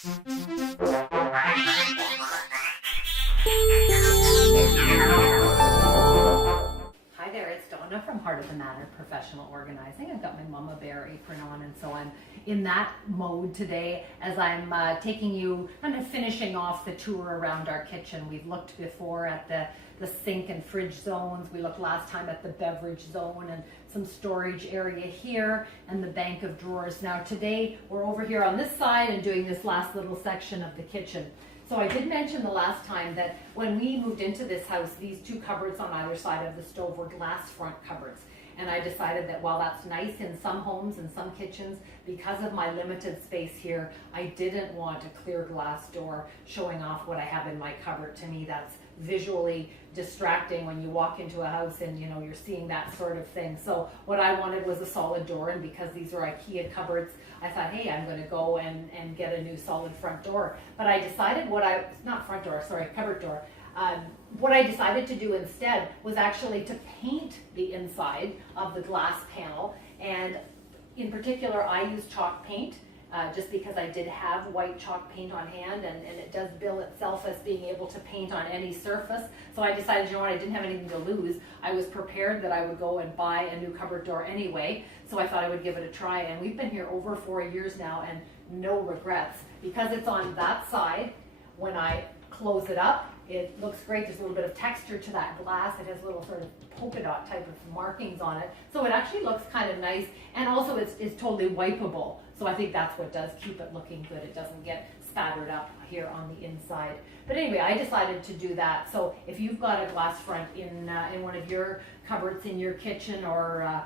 Hi there, it's Donna from Heart of the Matter Professional Organizing. I've got my Mama Bear apron on, and so I'm in that mode today as I'm taking you, kind of finishing off the tour around our kitchen. We've looked before at the sink and fridge zones. We looked last time at the beverage zone and some storage area here and the bank of drawers. Now today we're over here on this side and doing this last little section of the kitchen. So I did mention the last time that when we moved into this house, these two cupboards on either side of the stove were glass front cupboards. And I decided that while that's nice in some homes and some kitchens, because of my limited space here, I didn't want a clear glass door showing off what I have in my cupboard. To me, that's visually distracting when you walk into a house and you're seeing that sort of thing. So what I wanted was a solid door, and because these are IKEA cupboards, I thought, hey, I'm going to go and get a new solid front door. But I decided cupboard door. What I decided to do instead was actually to paint the inside of the glass panel, and in particular I used chalk paint just because I did have white chalk paint on hand, and it does bill itself as being able to paint on any surface. So I decided, I didn't have anything to lose. I was prepared that I would go and buy a new cupboard door anyway, so I thought I would give it a try, and we've been here over 4 years now and no regrets. Because it's on that side, when I close it up, it looks great. There's a little bit of texture to that glass. It has little sort of polka dot type of markings on it. So it actually looks kind of nice. And also it's totally wipeable. So I think that's what does keep it looking good. It doesn't get spattered up here on the inside. But anyway, I decided to do that. So if you've got a glass front in one of your cupboards in your kitchen or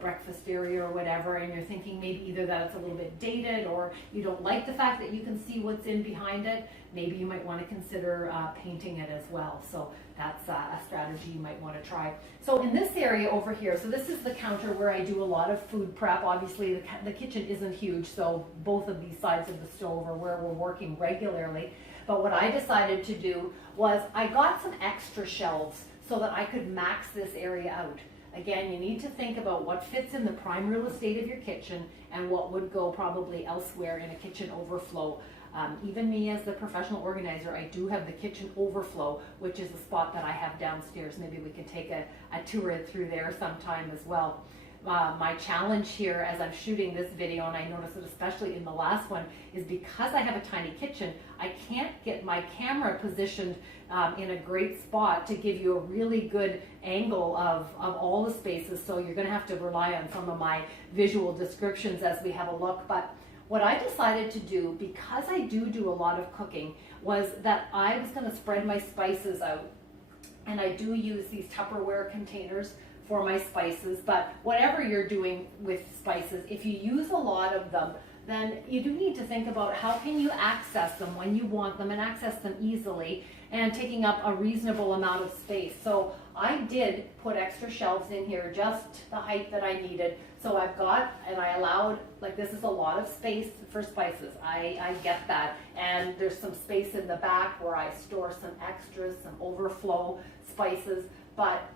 breakfast area or whatever, and you're thinking maybe either that it's a little bit dated or you don't like the fact that you can see what's in behind it, maybe you might want to consider painting it as well. So that's a strategy you might want to try. So in this area over here, so this is the counter where I do a lot of food prep. Obviously the kitchen isn't huge, so both of these sides of the stove are where we're working regularly. But what I decided to do was I got some extra shelves so that I could max this area out. Again, you need to think about what fits in the prime real estate of your kitchen and what would go probably elsewhere in a kitchen overflow. Even me as the professional organizer, I do have the kitchen overflow, which is a spot that I have downstairs. Maybe we can take a tour through there sometime as well. My challenge here as I'm shooting this video, and I noticed it especially in the last one, is because I have a tiny kitchen, I can't get my camera positioned in a great spot to give you a really good angle of all the spaces. So you're going to have to rely on some of my visual descriptions as we have a look. But what I decided to do, because I do a lot of cooking, was that I was going to spread my spices out. And I do use these Tupperware containers for my spices, but whatever you're doing with spices, if you use a lot of them, then you do need to think about how can you access them when you want them and access them easily and taking up a reasonable amount of space. So I did put extra shelves in here, just the height that I needed. So I've got, and I allowed, this is a lot of space for spices. I get that. And there's some space in the back where I store some extras, some overflow spices, but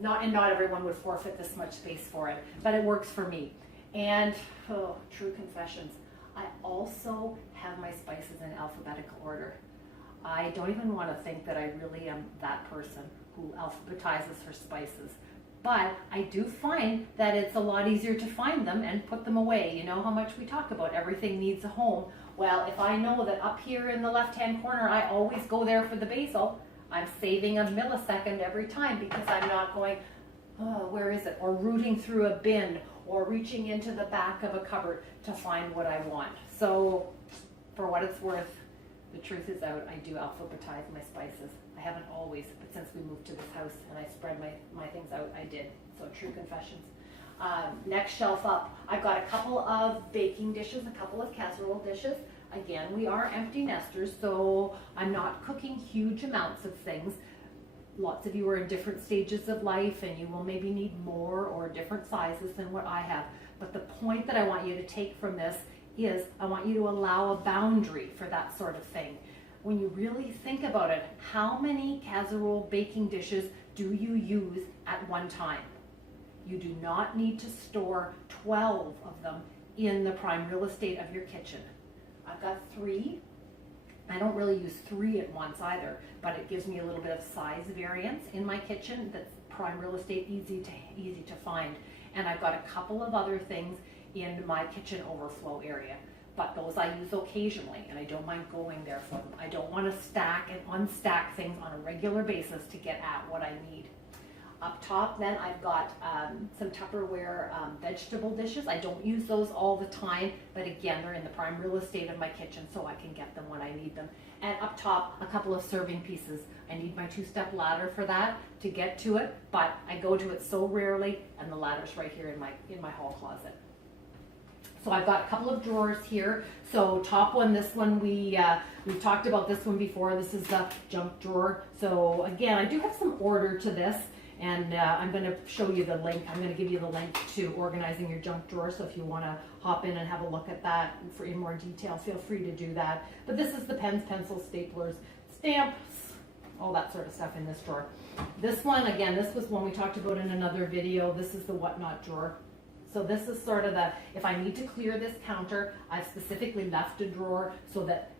not everyone would forfeit this much space for it, but it works for me. And true confessions, I also have my spices in alphabetical order. I don't even want to think that I really am that person who alphabetizes her spices, but I do find that it's a lot easier to find them and put them away. You know how much we talk about everything needs a home. Well, if I know that up here in the left-hand corner I always go there for the basil, I'm saving a millisecond every time because I'm not going, oh, where is it? Or rooting through a bin or reaching into the back of a cupboard to find what I want. So for what it's worth, the truth is out. I do alphabetize my spices. I haven't always, but since we moved to this house and I spread my things out, I did. So true confessions. Next shelf up, I've got a couple of baking dishes, a couple of casserole dishes. Again, we are empty nesters, so I'm not cooking huge amounts of things. Lots of you are in different stages of life and you will maybe need more or different sizes than what I have. But the point that I want you to take from this is I want you to allow a boundary for that sort of thing. When you really think about it, how many casserole baking dishes do you use at one time? You do not need to store 12 of them in the prime real estate of your kitchen. I've got 3. I don't really use 3 at once either, but it gives me a little bit of size variance in my kitchen that's prime real estate, easy to find. And I've got a couple of other things in my kitchen overflow area, but those I use occasionally, and I don't mind going there for them. I don't want to stack and unstack things on a regular basis to get at what I need. Up top, then I've got some Tupperware vegetable dishes. I don't use those all the time, but again, they're in the prime real estate of my kitchen, so I can get them when I need them. And up top, a couple of serving pieces. I need my 2-step ladder for that to get to it, but I go to it so rarely, and the ladder's right here in my hall closet. So I've got a couple of drawers here. So top one, this one, we've talked about this one before. This is the junk drawer. So again, I do have some order to this. And I'm going to show you the link. I'm going to give you the link to organizing your junk drawer. So if you want to hop in and have a look at that in more detail, feel free to do that. But this is the pens, pencils, staplers, stamps, all that sort of stuff in this drawer. This one, again, this was one we talked about in another video. This is the whatnot drawer. So this is sort of the, if I need to clear this counter, I've specifically left a drawer so that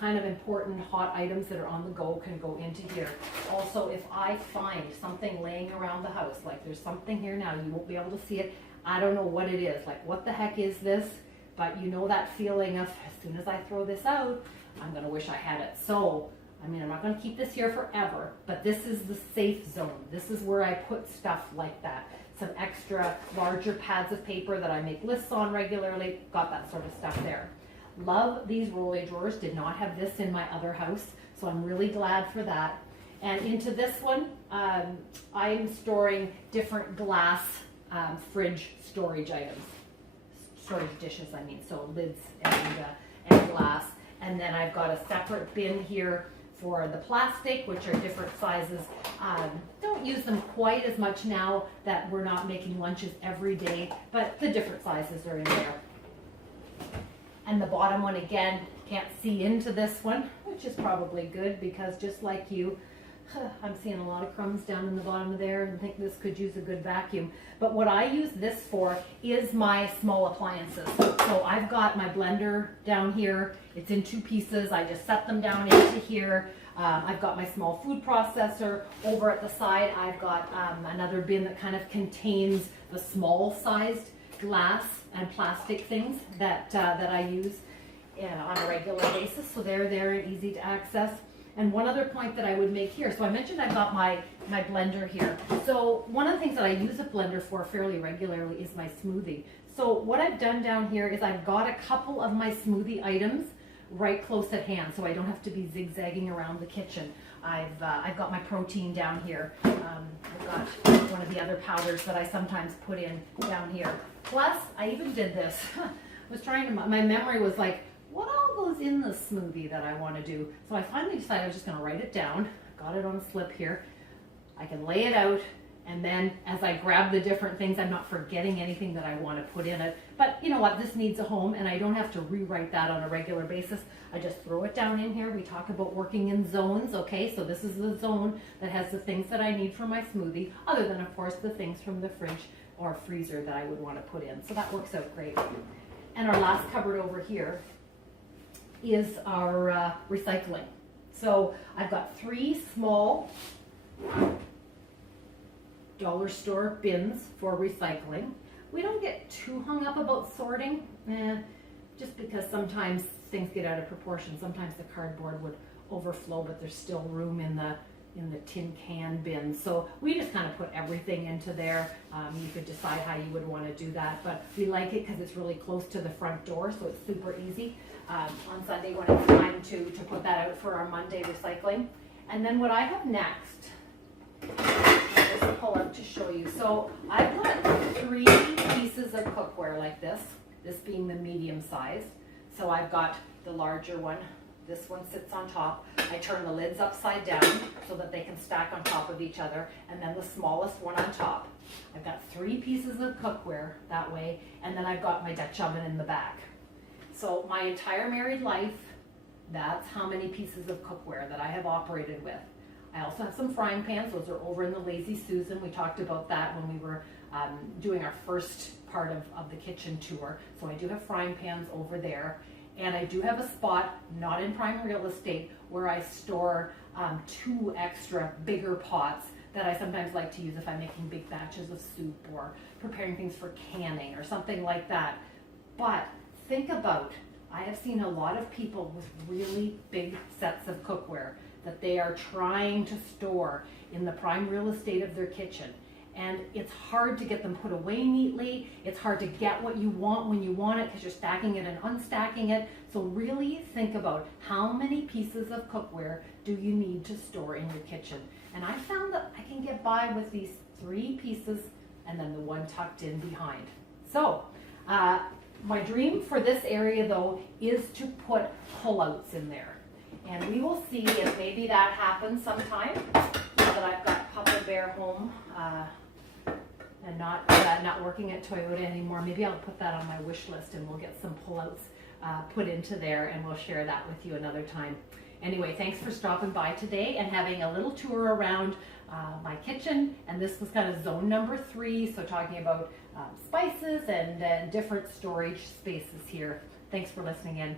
kind of important hot items that are on the go can go into here. Also, if I find something laying around the house, like there's something here now, you won't be able to see it. I don't know what it is, like what the heck is this? But you know that feeling of, as soon as I throw this out, I'm gonna wish I had it. So, I mean, I'm not gonna keep this here forever, but this is the safe zone. This is where I put stuff like that. Some extra larger pads of paper that I make lists on regularly, got that sort of stuff there. Love these rolly drawers. Did not have this in my other house, so I'm really glad for that. And into this one, I'm storing different glass fridge storage items. Storage dishes, I mean, so lids and glass. And then I've got a separate bin here for the plastic, which are different sizes. Don't use them quite as much now that we're not making lunches every day, but the different sizes are in there. And the bottom one, again, can't see into this one, which is probably good because just like you, I'm seeing a lot of crumbs down in the bottom of there and think this could use a good vacuum. But what I use this for is my small appliances. So I've got my blender down here. It's in 2 pieces. I just set them down into here. I've got my small food processor. Over at the side, I've got another bin that kind of contains the small sized glass and plastic things that I use on a regular basis, so they're there and easy to access. And one other point that I would make here, so I mentioned I've got my blender here. So one of the things that I use a blender for fairly regularly is my smoothie. So what I've done down here is I've got a couple of my smoothie items right close at hand, so I don't have to be zigzagging around the kitchen. I've got my protein down here. I've got one of the other powders that I sometimes put in down here. Plus, I even did this. I was trying to, my memory was like, what all goes in the smoothie that I want to do? So I finally decided I was just going to write it down. Got it on a slip here. I can lay it out, and then as I grab the different things, I'm not forgetting anything that I want to put in it. But you know what? This needs a home, and I don't have to rewrite that on a regular basis. I just throw it down in here. We talk about working in zones, okay? So this is the zone that has the things that I need for my smoothie, other than, of course, the things from the fridge or freezer that I would want to put in. So that works out great. And our last cupboard over here is our recycling. So I've got 3 small dollar store bins for recycling. We don't get too hung up about sorting, just because sometimes things get out of proportion. Sometimes the cardboard would overflow, but there's still room in the tin can bin. So we just kind of put everything into there. You could decide how you would want to do that, but we like it because it's really close to the front door, so it's super easy on Sunday when it's time to put that out for our Monday recycling. And then what I have next, I'll just pull up to show you. So I've got 3 pieces of cookware like this being the medium size. So I've got the larger one. This one sits on top. I turn the lids upside down so that they can stack on top of each other, and then the smallest one on top. I've got 3 pieces of cookware that way, and then I've got my Dutch oven in the back. So my entire married life, that's how many pieces of cookware that I have operated with. I also have some frying pans. Those are over in the Lazy Susan. We talked about that when we were doing our first part of the kitchen tour. So I do have frying pans over there. And I do have a spot, not in prime real estate, where I store 2 extra bigger pots that I sometimes like to use if I'm making big batches of soup or preparing things for canning or something like that. But think about, I have seen a lot of people with really big sets of cookware that they are trying to store in the prime real estate of their kitchen. And it's hard to get them put away neatly. It's hard to get what you want when you want it because you're stacking it and unstacking it. So really think about how many pieces of cookware do you need to store in your kitchen. And I found that I can get by with these 3 pieces and then the one tucked in behind. So my dream for this area though is to put pullouts in there. And we will see if maybe that happens sometime now that I've got Papa Bear home and not working at Toyota anymore. Maybe I'll put that on my wish list and we'll get some pullouts put into there and we'll share that with you another time. Anyway, thanks for stopping by today and having a little tour around my kitchen. And this was kind of zone number 3, so talking about spices and different storage spaces here. Thanks for listening in.